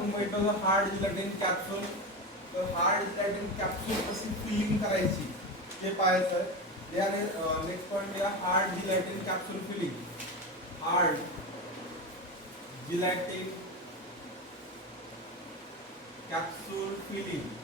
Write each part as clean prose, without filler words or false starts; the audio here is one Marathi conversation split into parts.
आपण बघितलं हार्ड जिलेटिन कॅप्सूल. तर हार्ड जिलेटिन कॅप्सूल कशी फिलिंग करायची ते पाहायचं. याने नेक्स्ट पॉइंट दिला hard gelatin capsule filling. Hard gelatin capsule filling.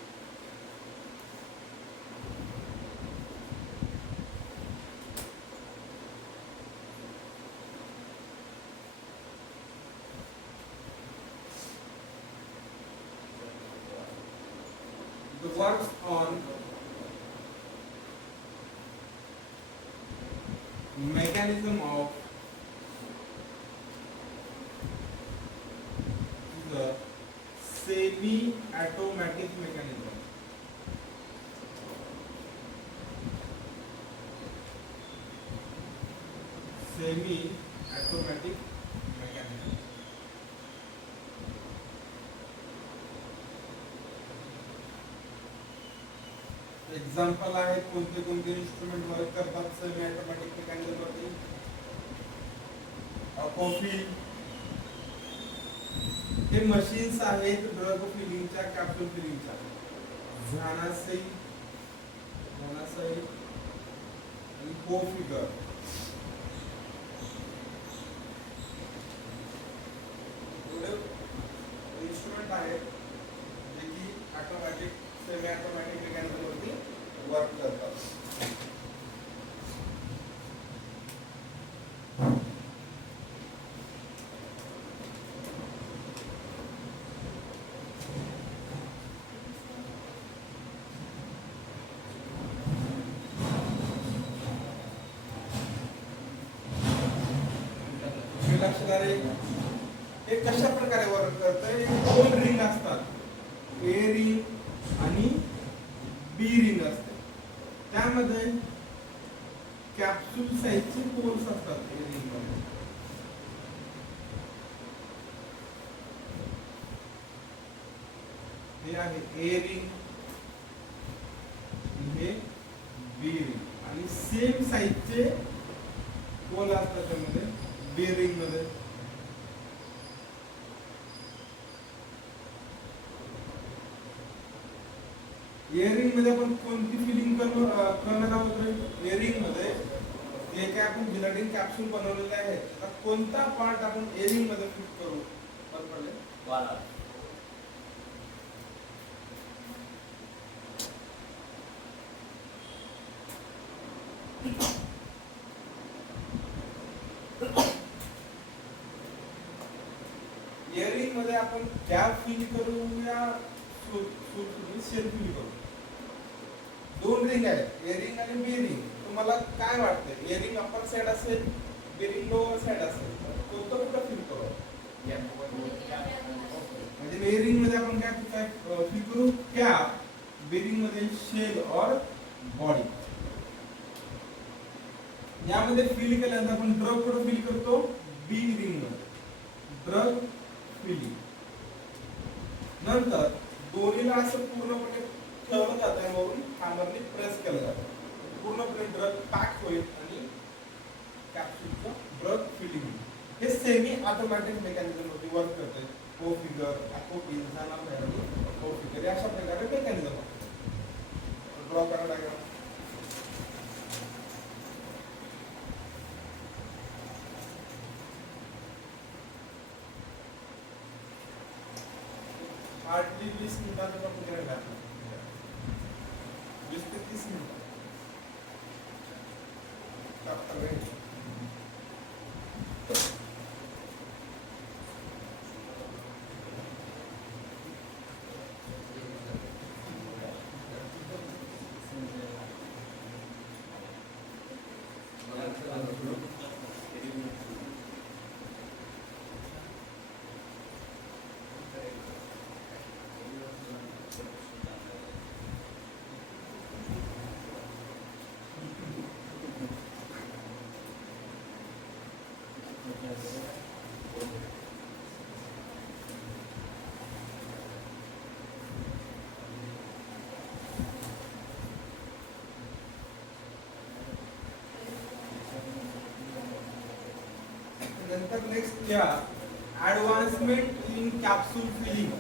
The works on mechanism of the semi-automatic mechanism. Semi-automatic mechanism. Example आहेत कोणते कोणते इन्स्ट्रुमेंट वर्क करतात सेमी ऑटोमॅटिक मेकॅनिझम वरती. कॉफी हे मशीन्स आहेत ड्रग फिलिंगच्या कॅप्सूल फिलिंगच्या. झानासई आणि कोफिगर इन्स्ट्रुमेंट आहेत जे की ऑटोमॅटिक सेमी ऑटोमॅटिक मेकॅनिझम वरती वर्क करतात. हे कशा प्रकारे वर्क करतंय. दोन रिंग असतात, ए रिंग आणि बी रिंग असते. त्यामध्ये कॅप्सूल साईजचे पोल्स असतात ए रिंग मध्ये. हे आहे ए रिंग, हे बी रिंग आणि सेम साईजचे पोल असतात त्यामध्ये बी रिंग मध्ये. एअरिंग मध्ये आपण कोणती फिलिंग करणार आहोत. एअरिंग मध्ये जे काय आपण जिलेटिन कॅप्सूल बनवलेले आहे तर कोणता पार्ट आपण एअरिंग मध्ये फिट करू. एअरिंग मध्ये आपण गॅप फिल करू या सेल फिल करू. दोन रिंग आहेत ए रिंग आणि बी रिंग. तुम्हाला काय वाटतं एअरिंग अपर साइड असेल बी रिंग लोअर साइड असेल कोणतं कुठं फिल करू. म्हणजे ए रिंग मध्ये आपण काय फिल करू कॅप, बी रिंग मध्ये शेल और बॉडी. यामध्ये फिल केल्यानंतर आपण ड्रग कुठं फिल करतो बी रिंग मध्ये. ड्रग फिलिंग नंतर दोन्हीला असं पूर्णपणे ठेवलं जातं वरून हॅमरने प्रेस केलं जातं. पूर्णपणे ड्रग पॅक होईल आणि कॅप्सूलचं ड्रग फिलिंग होईल. हे सेमी ऑटोमॅटिक मेकॅनिझम वरती वर्क करते. कोफिगर, अकोपिन, झानाफायर आणि कोफिगर अशा प्रकारे मेकॅनिझम ड्रॉ करा डायग्राम. हार्डली 20 मिनिटाचा पण करायला लागला. 20 ते 30 मिनिट. नंतर नेक्स्ट घ्या advancement in capsule filling.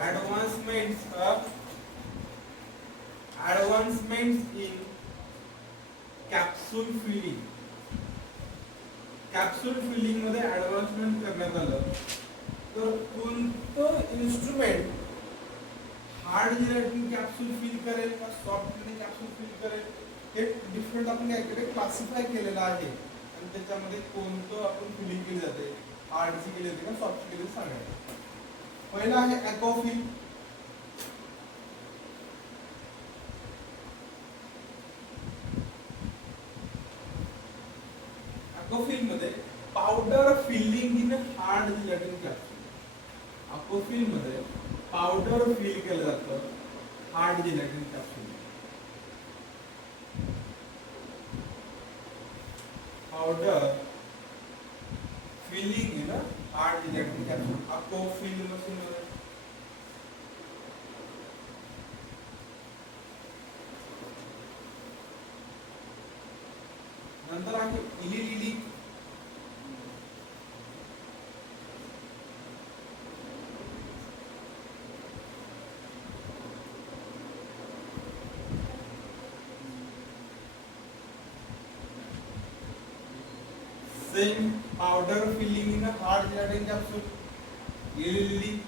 advancements in capsule filling. Capsule filling मध्ये ऍडव्हान्समेंट करण्यात आलं तर कोणतं instrument hard gelatin capsule fill करेल का सॉफ्ट जिलेटिन कॅप्सूल फिल करेल हे डिफरंट आपण याकडे क्लासिफाय केलेलं आहे आणि त्याच्यामध्ये कोणतं आपण फिलिंग केली जाते हार्डची केली जाते का सॉफ्टची केली सांगायचं. पहिला आहे ॲक्वाफिल. ॲक्वाफिल मध्ये powder filling in hard gelatin capsule. Aquafil मध्ये पावडर फिल केलं जातं hard gelatin capsule. Powder filling in hard gelatin capsule Aquafil machine मध्ये. नंतर आहे Eli Lilly. Same powder filling in hard gelatin capsule Eli Lilly.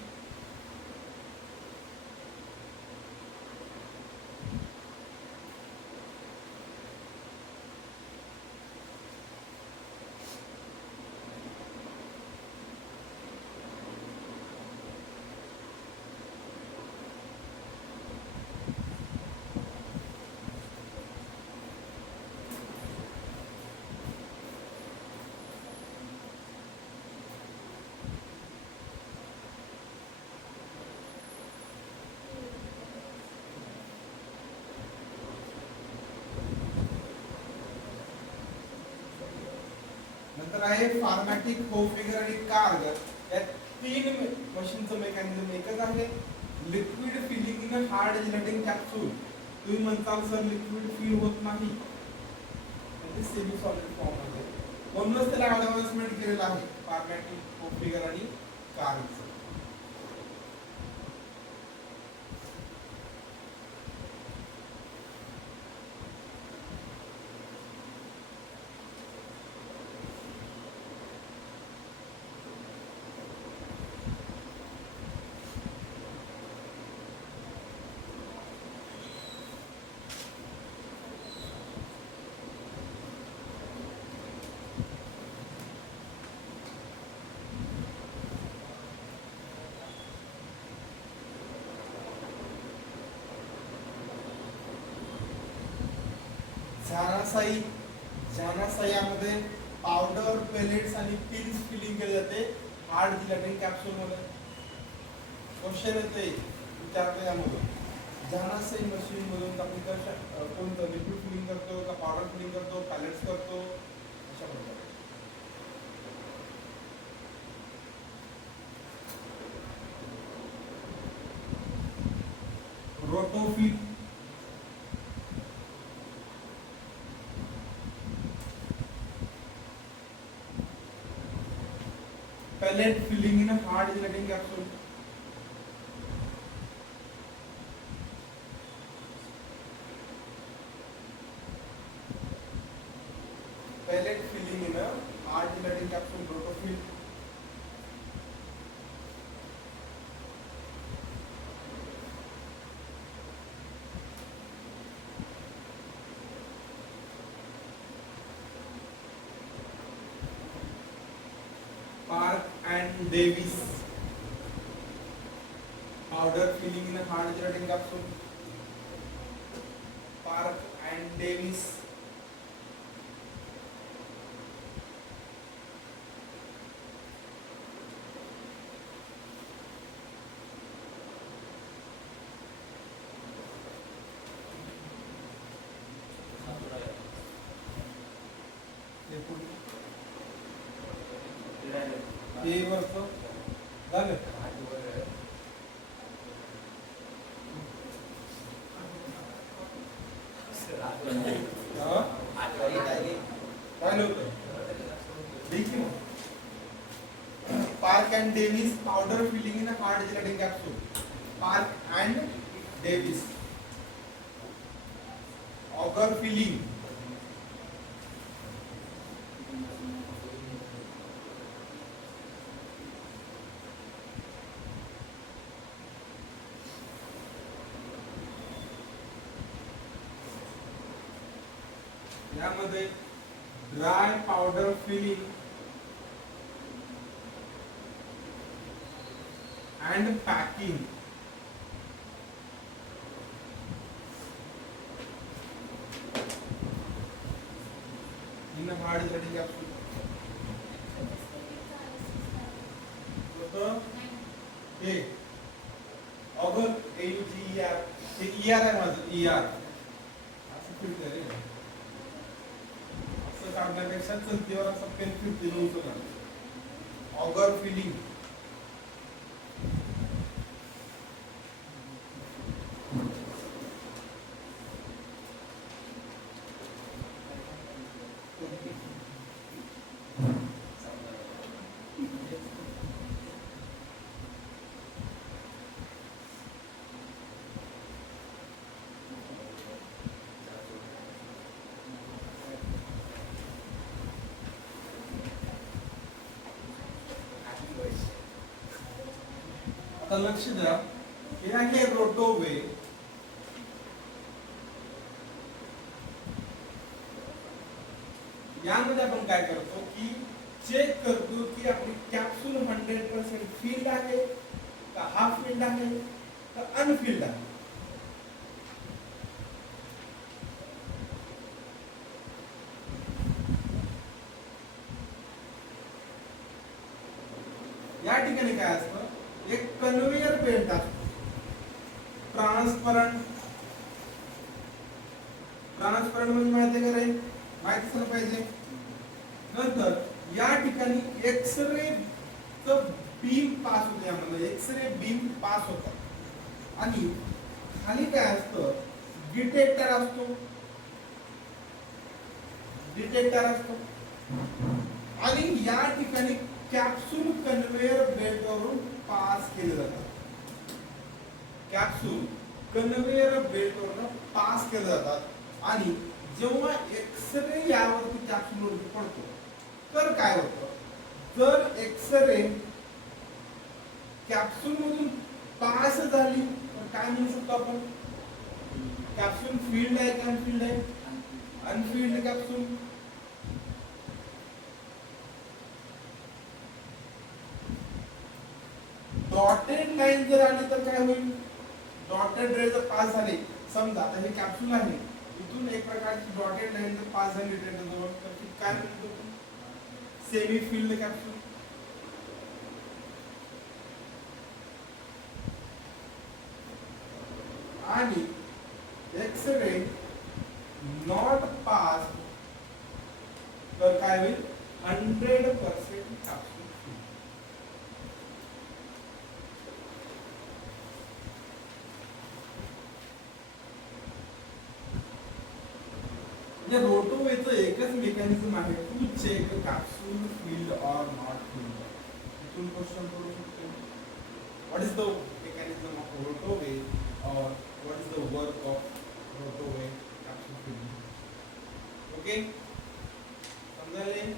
नंतर आहे फार्मॅटिक, होफिगर आणि कार्ग. या तीन मशीनचं मेकॅनिझम एकच आहे. Liquid feeling in hard gelatin capsule. तुम्ही म्हणताल सर लिक्विड फिल होत नाही म्हणजे सेमी सॉलिड फॉर्म मध्ये, म्हणूनच त्याला ऍडव्हान्समेंट केलेलं आहे फार्मॅटिक, होफिगर आणि कार्ग. जानासायामध्ये पावडर, पेलेट्स आणि पिन्स फिलिंग केले जाते हार्ड जिलेटिन कॅप्सूल मध्ये. क्वेश्चन येते विचारते यामधून जानासाई मशीन मधून आपण कोणतं लिक्विड फिलिंग करतो का पावडर फिलिंग करतो, पॅलेट्स करतो, अशा प्रकारे. रोटोफिल. pellet filling in a hard gelatin capsule. Pellet filling in a hard gelatin capsule, rotofill. Park and Davis. Powder filling in a hard gelatin capsule. Park and Davis. ये वर्ष झालं काय नव्हतं. Parke and Davis powder filling in hard gelatin capsule. Parke and Davis. Auger filling. यामध्ये dry powder filling and packing. In hard साठी कॅप्सूल हे ऑगर AUGER हे ER आहे माझं ER असं फिरतंय रे. असं काढण्यापेक्षा चलतीवर असं पेन फिरते नव्हतं. Auger filling. आता लक्ष द्या, हे आहे रोटोवे. यामध्ये आपण काय करतो की चेक करतो की आपली कॅप्सूल 100% फील्ड आहे का हाफ फील्ड आहे का अनफिल्ड आहे. या ठिकाणी काय असतं, एक कन्व्हेयर बेल्ट असतो ट्रान्सपरंट. ट्रान्सपरंट म्हणजे माहिती आहे का रे, माहिती असलं पाहिजे. नंतर या ठिकाणी एक्सरे बीम पास होते. यामध्ये एक्सरे बीम पास होतात आणि खाली काय असतं, डिटेक्टर असतो. डिटेक्टर असतो आणि या ठिकाणी कॅप्सूल कन्व्हेयर बेल्ट वरून पास केले जातात. कॅप्सूल कन्व्हेयर बेल्ट वरून पास केले जातात आणि जेव्हा एक्सरे यावरती कॅप्सूल वरती पडतो तर काय होतं, जर एक्सरे कॅप्सूल मधून पास झाली तर काय म्हणू शकतो आपण, कॅप्सूल फील्ड आहे का अनफिल्ड आहे. Anfield capsule. डॉटेड लाईन जर आली तर काय होईल, डॉटेड रे जर पास झाले, समजा आता हे कॅप्सूल आहे, इथून एक प्रकारची डॉटेड लाईन जर पास झाली डेटा जवळ तर काय म्हणतो, सेमी फील्ड कॅप्सूल. आणि एक्सरे नॉट पास तर काय होईल, 100% कॅप्सूल. रोटोवेचं एकच मेकॅनिझम आहे to check capsule filled or not filled. इथून क्वेश्चन करू शकतो, what is the mechanism of Rotoweigh और what is the work of Rotoweigh capsule filled. Okay, समजायले.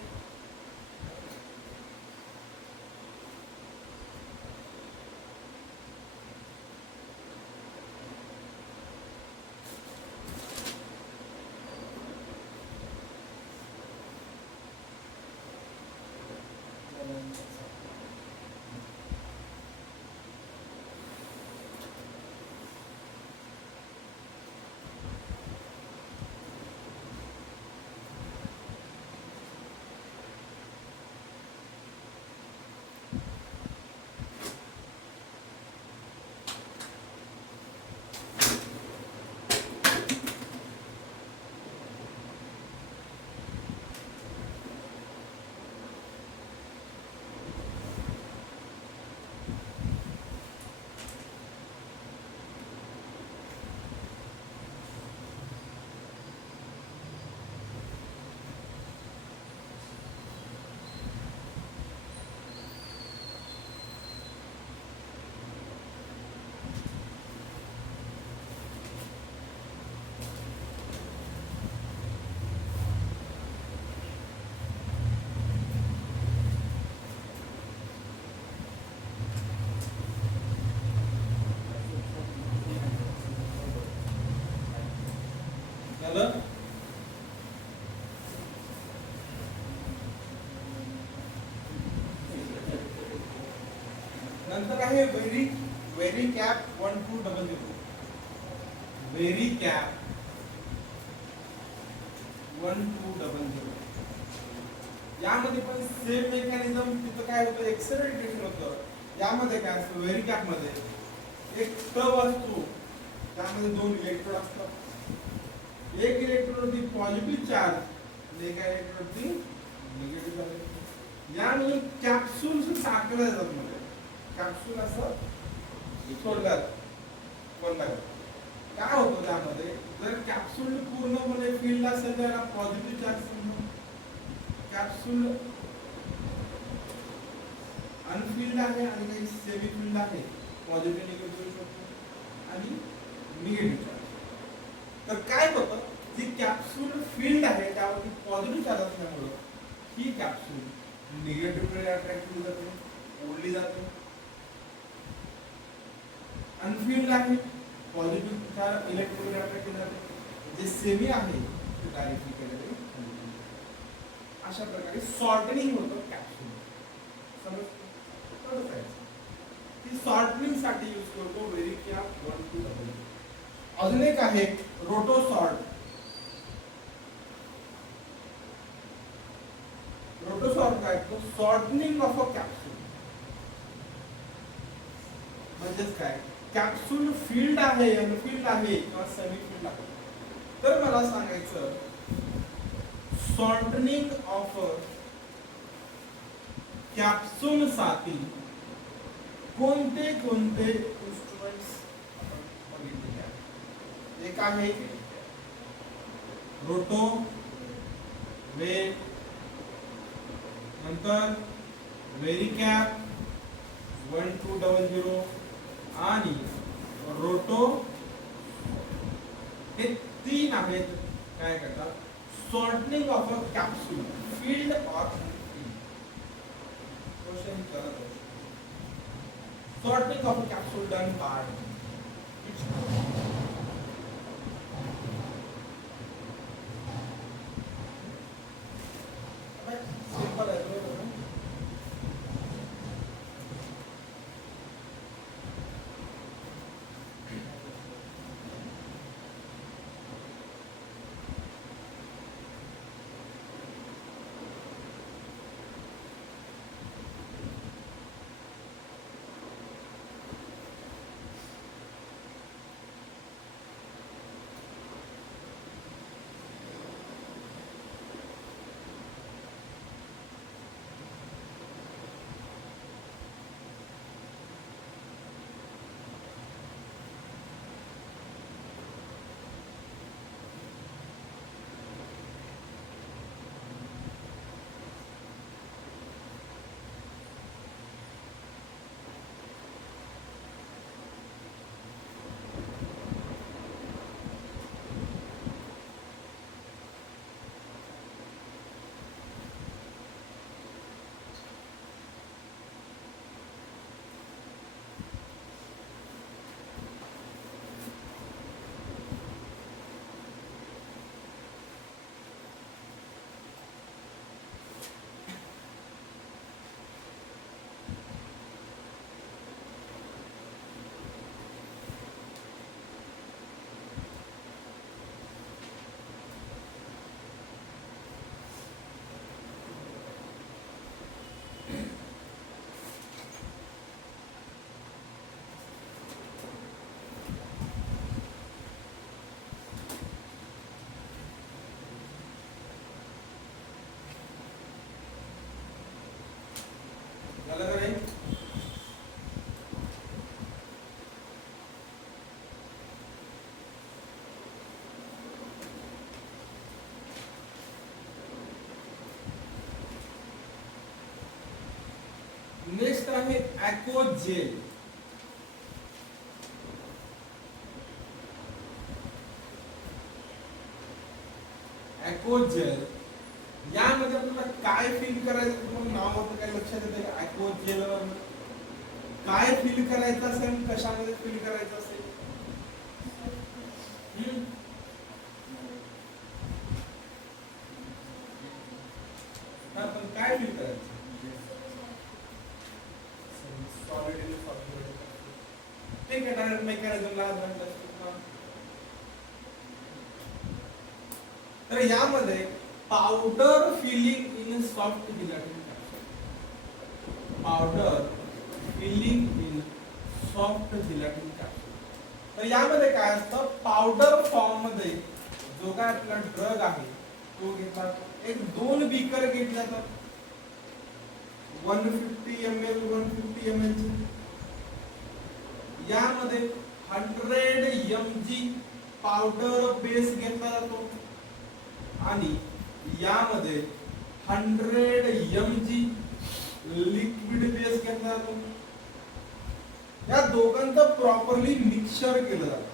नंतर आहे व्हेरी कॅप 1200, व्हेरी कॅप 1200. यामध्ये पण सेम मेकॅनिझम, तिथं काय होतं, एक्सेलरेटेशन होतं. यामध्ये काय असतं, व्हेरी कॅप मध्ये एक टब असतो, त्यामध्ये 2 इलेक्ट्रोड असतात. एक इलेक्ट्रोडवरती पॉझिटिव्ह चार्ज आणि एका इलेक्ट्रोडवरती निगेटिव्ह चार्ज. यामधून कॅप्सूल टाकल्या जातात, मध्ये कॅप्सूल असं सोडतात कोणता. काय होतं त्यामध्ये, जर कॅप्सूल पूर्णपणे फिल्ड असेल तर पॉझिटिव्ह चार्ज, कॅप्सूल अनफिल्ड आहे आणि काही सेमी फिल्ड आहे, पॉझिटिव्ह निगेटिव्ह आणि निगेटिव्ह चार्ज. तर काय होतं, जी कॅप्सूल फील्ड आहे त्यावरती पॉझिटिव्ह चार्ज असल्यामुळं ही कॅप्सूल निगेटिव्हकडे अट्रॅक्ट केली जाते, ओढली जाते. अनफिल्ड आहे, पॉझिटिव्ह चार्ज इलेक्ट्रोकडे अट्रॅक्ट केली जाते. जे सेमी आहे ते डायरेक्टली केलेले. अशा प्रकारे सॉर्टनिंग होतं कॅप्सूल. समजतं, ती सॉर्टनिंग साठी यूज करतो व्हेरी कॅप 1200. अजून एक आहे रोटो सॉर्ट. रोटो सॉर्ट काय, तो सॉर्टनिंग ऑफ अ कॅप्सूल. म्हणजेच काय, कॅप्सूल फील्ड आहे, अनफिल्ड आहे किंवा सेमी फील्ड आहे, तर मला सांगायचं सॉर्टनिंग ऑफ कॅप्सूल साठी कोणते कोणते इन्स्ट्रुमेंट्स आपण बघितले आहेत. एक आहे रोटो वेव, नंतर व्हेरी कॅप 1200 आणि रोटो. हे 3 आहेत काय करतात, सॉर्टनिंग ऑफ अ कॅप्सूल फील्ड और अनफिल्ड. क्वेश्चन करत आहे, sorting of a capsule done by simple आहे. झालं का नाही? नेक्स्ट आहे ॲक्वोजेल. ॲक्वोजेल यामध्ये आपल्याला काय फील करायचं, तुम्हाला नाव होतं काय लक्षात येतं का? ॲक्वोजेल काय फील करायचं असेल, कशामध्ये फील करायचं असेल? पण काय फील करायचं? सॉलिड ठीक आहे, डायरेक्ट मेकॅनिझमला तर यामध्ये powder filling in soft gelatin capsule, powder filling in soft gelatin capsule. तर यामध्ये काय असतं, पावडर फॉर्म मध्ये जो काय आपला ड्रग आहे तो घेतला, एक 2 बीकर घेतले जातात 150 ml 150 ml. यामध्ये 100 mg पावडर बेस घेतला जातो आणि यामध्ये 100 mg लिक्विड बेस घेतला जातो. या दोघांचं प्रॉपरली मिक्सचर केलं जातं.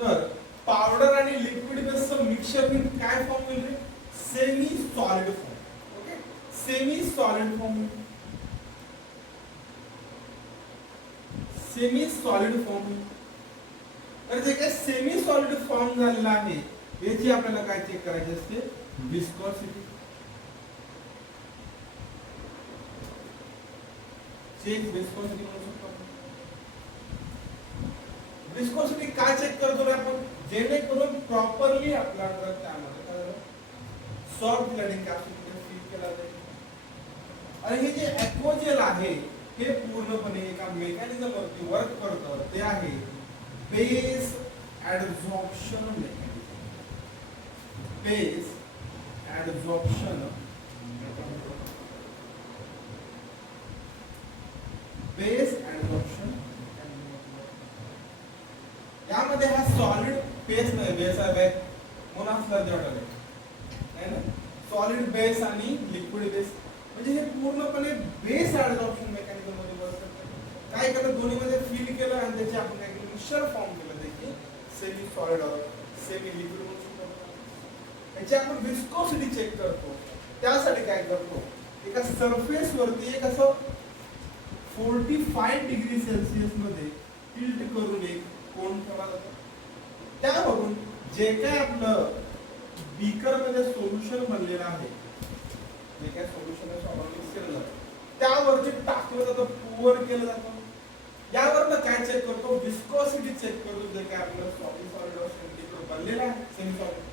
तर पावडर आणि लिक्विड बेसचं मिक्सचर म्हणजे काय फॉर्म होईल, semi solid form. Okay, semi solid form, semi solid form. तर जे काय सेमी सॉलिड फॉर्म झालेला आहे याची आपल्याला काय चेक करायचे असते, विस्कोसिटी. चेक विस्कोसिटी म्हणू शकतो आपण. विस्कोसिटी का चेक करतो आपण, जेणेकरून प्रॉपरली आपला ड्रग त्यामध्ये सॉफ्ट जिलेटिन कॅप्सूल फील केला जाईल. आणि हे जे ॲक्वाजेल आहे हे पूर्णपणे एका मेकॅनिझम वरती वर्क करतं, ते आहे base adsorption mechanism. Base adsorption, base adsorption. यामध्ये हा सॉलिड बेस नाही, बेस आहे मोनॉक्साइड आहे ना, सॉलिड बेस आणि लिक्विड बेस, म्हणजे हे पूर्णपणे बेस ऍडझॉर्प्शन मेकॅनिझम मध्ये वर्क करते. काय केलं, दोन्ही मध्ये फील केलं आणि त्याचे आपण काय केलं, मिक्सचर फॉर्म केलं, त्याची सेमी सॉलिड और सेमी लिक्विड म्हणून शकतो. याची आपण विस्कोसिटी चेक करतो. त्यासाठी काय करतो, एका सरफेस वरती एक असं 45 डिग्री सेल्सिअस मध्ये टिल्ट करून एक कोन ठेवला जातो. त्यावरून जे काय आपलं बीकर मध्ये सोल्युशन बनलेलं आहे, जे काय सोल्युशन मिक्स केलं जातं त्यावरती टाकलं जातं, पोअर केलं जातं. यावरनं काय चेक करतो, विस्कोसिटी चेक करतो. जे काय आपलं सॉलिड और लिक्विड बनलेलं आहे सेमी सॉलिड,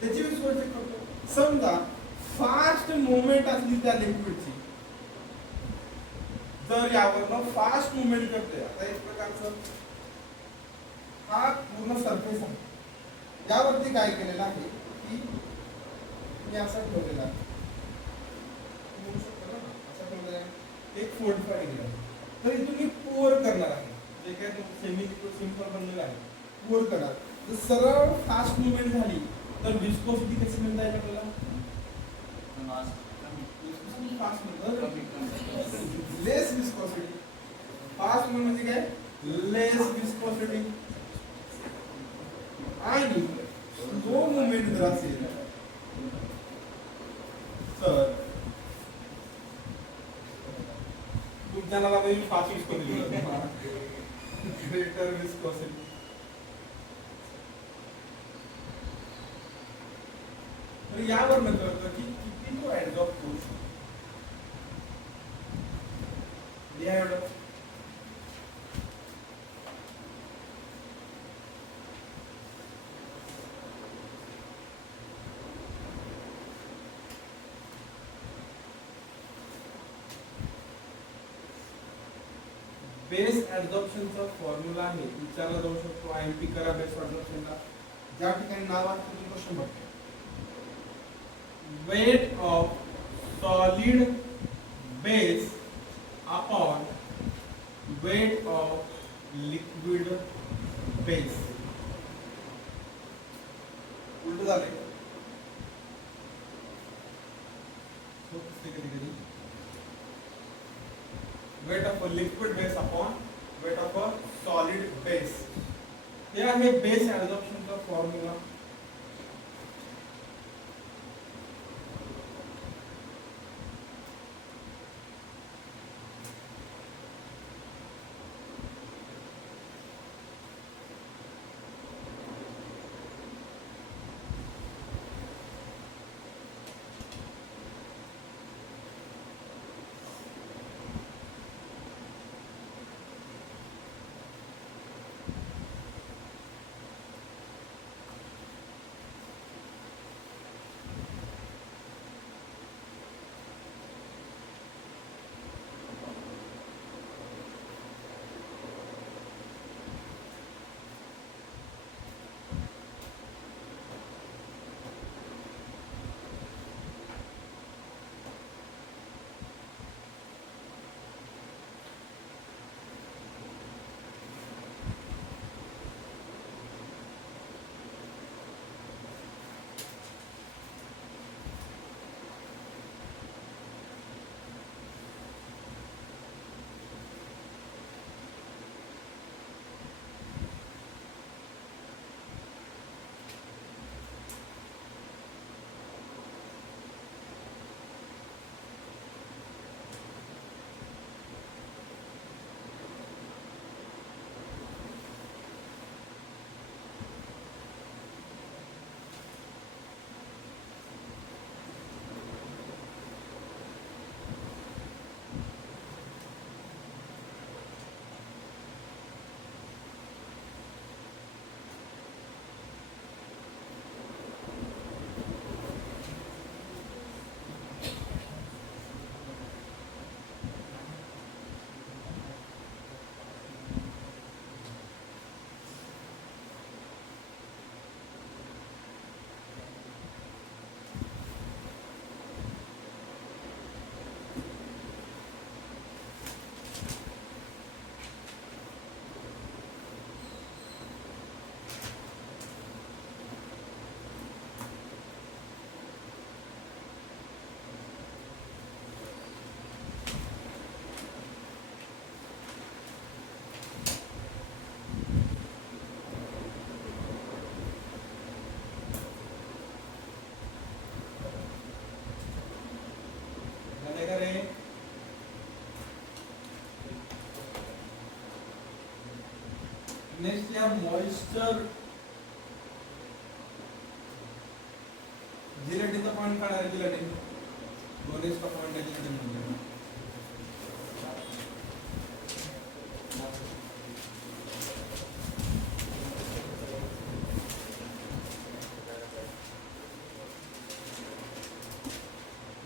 त्याची विस्कोसिटी चेक करतो. समजा फास्ट मुवमेंट असली त्या लिक्विडची, तर यावरनं फास्ट मुवमेंट करते. आता एक प्रकारचं हा पूर्ण सरफेस आहे, यावरती काय केलेलं आहे की मी असं ठेवलेलं आहे, एक 45 डिग्री. तर इथून मी पोअर करणार आहे, जे काय सेमी लिक्विड सिंपल बनलेलं आहे, पोअर करणार. जर सरळ फास्ट मुवमेंट झाली तर विस्कोसिटी कशी मिळता येईल आपल्याला, लेस विस्कोसिटी. फास्ट म्हणजे काय, लेस विस्कोसिटी. आणि स्लो मुवमेंट जर असेल तर तुमच्या नावाला फास्ट विस्कोसिटी, ग्रेटर विस्कोसिटी. तर यावर न कळतं की किती तो ऍडझॉर्ब करू शकतो. एवढं बेस ऍडझॉर्प्शनचा फॉर्म्युला आहे, विचारला जाऊ शकतो. आयएमपी करा बेस ऍडझॉर्प्शनला. ज्या ठिकाणी नाव आहे तुम्ही क्वेश्चन बघतो. Weight of solid base upon weight of liquid base. उलट झाले weight of a liquid base upon weight of a solid base. हे आहे बेस ऍडझॉर्प्शनचा फॉर्म्युला. नेक्स्ट या मॉइश्चर जिलेटिनचा पॉईंट काढा. जिलेटिन दोन्हीचा पॉईंट आहे जिलेटिन म्हणजे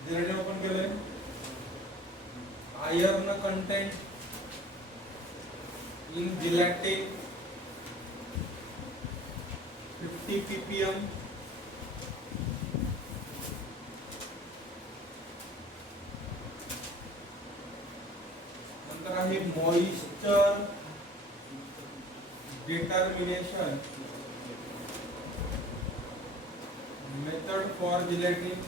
जिलेटिन ओपन केलंय. Iron content in gelatin 50 ppm. नंतर आहे moisture determination method for gelatin.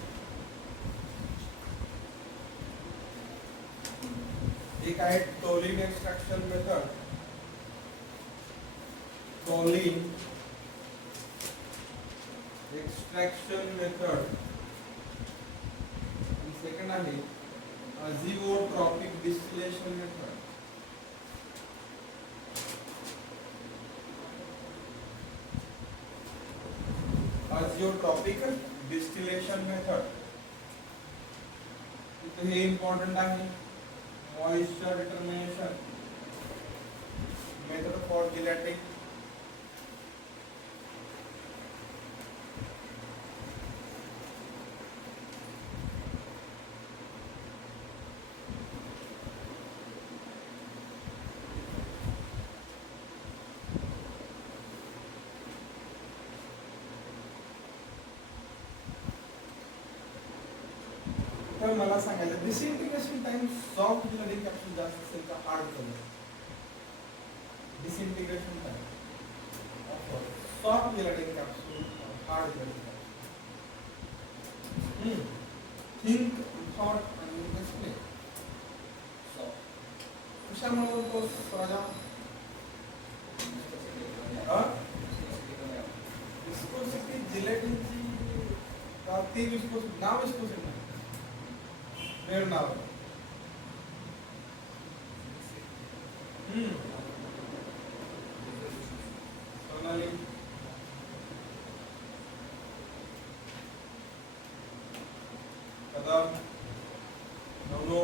एक आहे toluene extraction method. Toluene extraction method. Second आहे अझिओट्रॉपिक डिस्टिलेशन मेथड. अझिओट्रॉपिक डिस्टिलेशन मेथड हे इम्पॉर्टंट आहे. Moisture determination method for gelatin. तर मला सांगायचं डिसइंटिग्रेशन टाइम सॉफ्ट जिलेटिन कॅप्सूल जास्त असेल का हार्ड कमी? Disintegration time soft gelatin capsule hard gelatin capsule. Think thought आणि डिस्प्ले कशामुळे तो राजा विस्कोसिटी जिलेटिनची ती विस्कोसिटी नाव विस्कोसिटी वेळ नाव Sonali Kadam नवनो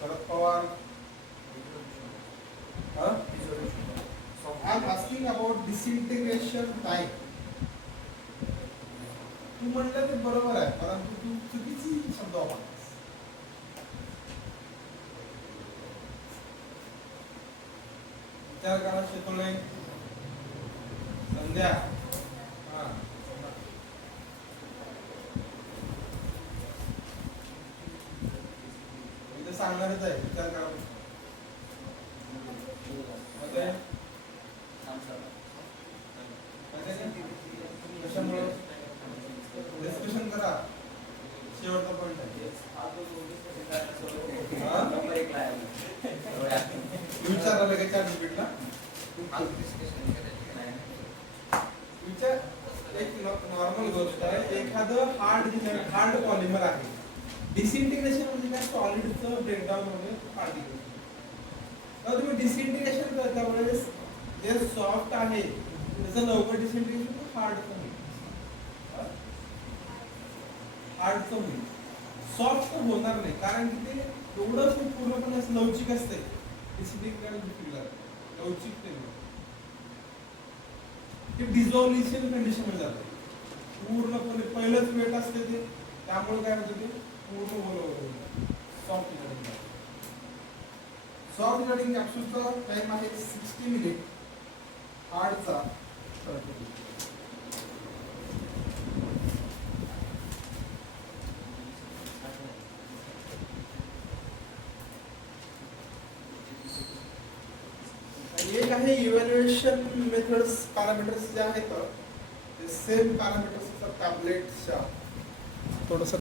Sharad Pawar. I am asking about disintegration time. तू म्हणलं ते बरोबर आहे परंतु तू चुकीची शब्द वापरलास. विचार करा शेतोळे. संध्या इथे सांगणारच आहे. विचार करा. कशामुळे डिस्कशन करा. शेवटचा पॉइंट आहे. विचार आला का चार रिपीटला विचार. एक नॉर्मल गोष्ट आहे. एखादं हार्ड पॉलिमर आहे. डिसइंटिग्रेशन म्हणजे काय? सॉलिडचं ब्रेकडाऊन होणे हार्ड. तर तुम्ही डिसइंटिग्रेशन करता वेळेस जे सॉफ्ट आहे त्याचं लवकर डिसइंटिग्रेशन हार्ड कमी हार्डचं होईल. सॉफ्ट तर होणार नाही कारण की ते एवढं पूर्णपणे लवचिक असते. डिसइंटिग्रेशन लवचिक ते डिझॉल्युशन कंडिशन मध्ये जाते. पूर्णपणे पहिलंच वेट असते ते त्यामुळे काय होतं ते पूर्ण ओलं सॉफ्ट जिलेटिन. सॉफ्ट जिलेटिन कॅप्सूलचा टाइम आहे 60 मिनिट. हार्डचा 30 एक आहे इव्हॅल्युएशन मेथड्स. पॅरामीटर्स जे आहेत ते सेम पॅरामीटर्स टॅब्लेटच्या थोडंसं